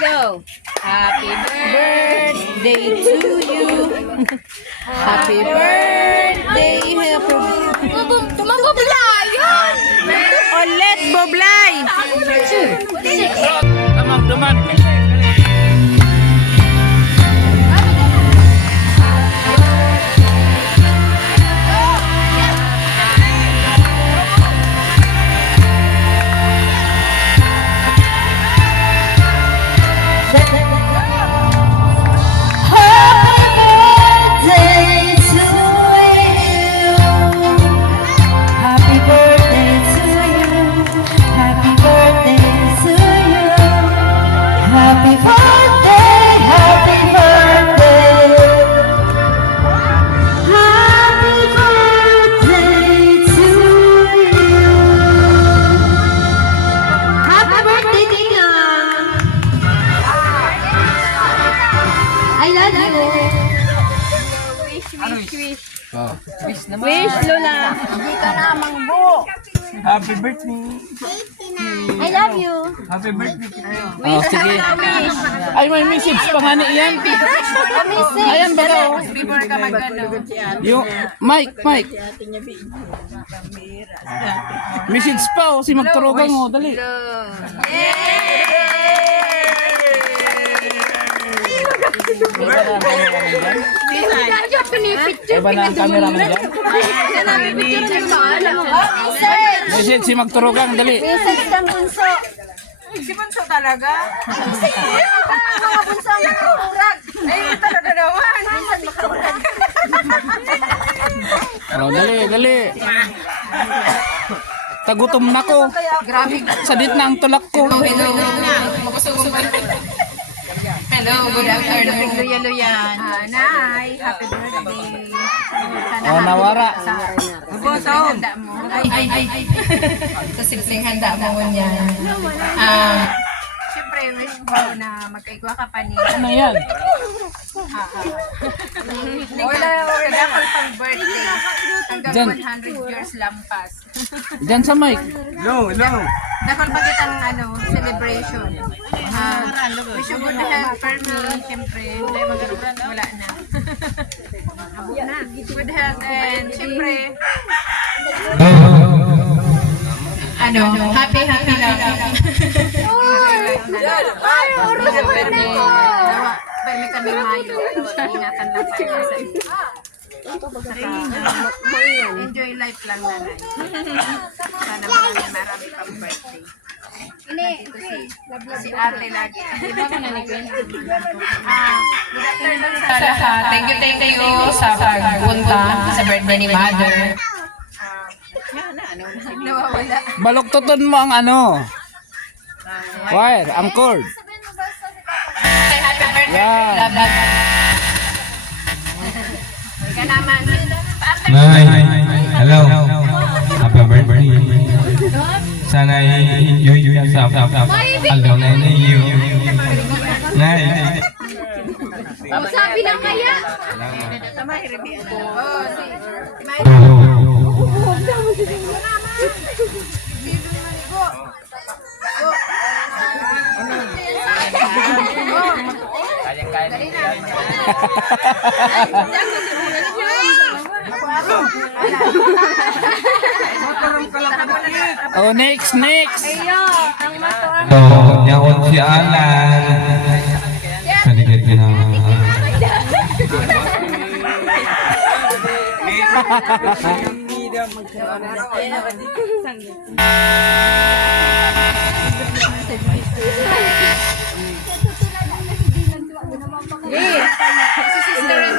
Go. Happy birthday to you. Happy birthday. Tumaboblay yun. Ulit, boblay. Tamang duman. Wish, Lola. Hindi ka namang bu. Happy birthday. I love you. Happy birthday. Wish, sige. wish. Ay, may message pa nga niyan. Ayan ba daw? Before ka mag-ano. Yung Mike. Message pa oh, si magturugan mo, dali. Iba na ang camera mo dyan. Message si magturugan, dali. Message ng bunso. Si Bunso talaga? Mga bunso ang makurag. Ay, talaga naman. Minsan makurag. Oh, dali. Tagutom na ko. Grabe. Sadit na ang tulak ko. Hello, good afternoon. Luya-luyan. Nay, happy birthday. Oh, nawara. Boto. Handa mo. Ay. Sa simpleng handa mo niyan. Siyempre, wish ko na magkaigwa ka pa niya. Ano yan? Kadakol pang birthday. Hanggang Diyan. 100 years lampas. Diyan sa mic. No. Dakol pa kitang celebration. Wish you good health for me. Siyempre, wala na. Good health and siyempre, happy lang. Ay, oras mo na ko. Balik kami Mayo. Ingatan lang tayo sa enjoy life lang, nanay. Sana marami pang birthday. Si ate lagi. Di ba ka nanikwento? Sa lahat, thank you sa pagpunta sa birthday ni Mother. Nawawala. Baluktuton mo ang ano. Wire, ang cord. Happy birthday, Yan. Laban. Ka naman. Nay, hello. Happy birthday. Sana i-enjoy ka sa aldaw na iyo. Nay. Sabi lang kaya. Oh, next. Ayo, ang matuan. So, yaon si Alan. Kaligid ka na.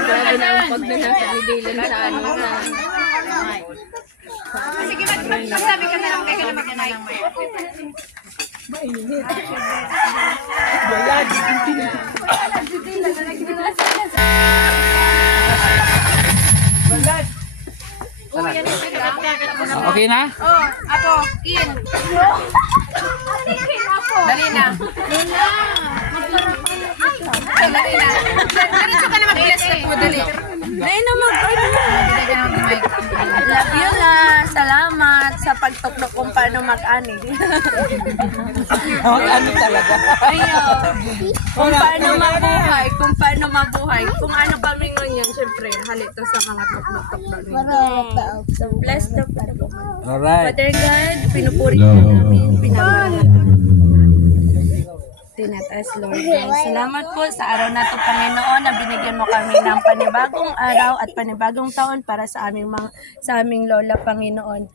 Grabe na ang pagdala sa Dilan sa ano na. Sige, magsabi ka na lang kayo na mag-anay. Okay na? Oh, ako, in. Dali na. Dali na. Diretso ka na mag-bless na po, dali. Dahil na mag-ano. Dali ka na mag-mic. Love you na. Salamat sa pagtuktok kung paano mag-ani. Ano talaga? Ayun. Kung paano mabuhay. Kung paano mabuhay. Kung ano ba mingon yan, syempre, halito sa mga tuktok-tuktok. So, bless the Alright. Father God, pinupuri ka namin, tinataas Lord God. Salamat po sa araw na to, Panginoon, na binigyan mo kami ng panibagong araw at panibagong taon para sa aming lola, Panginoon.